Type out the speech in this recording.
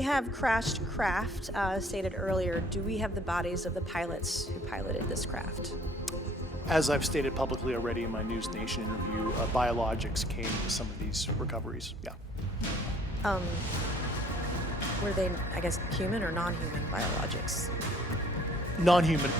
we have crashed craft, stated earlier, do we have the bodies of the pilots who piloted this craft? As I've stated publicly already in my News Nation interview, biologics came to some of these recoveries, yeah. Were they, I guess, human or non-human biologics? Non-human.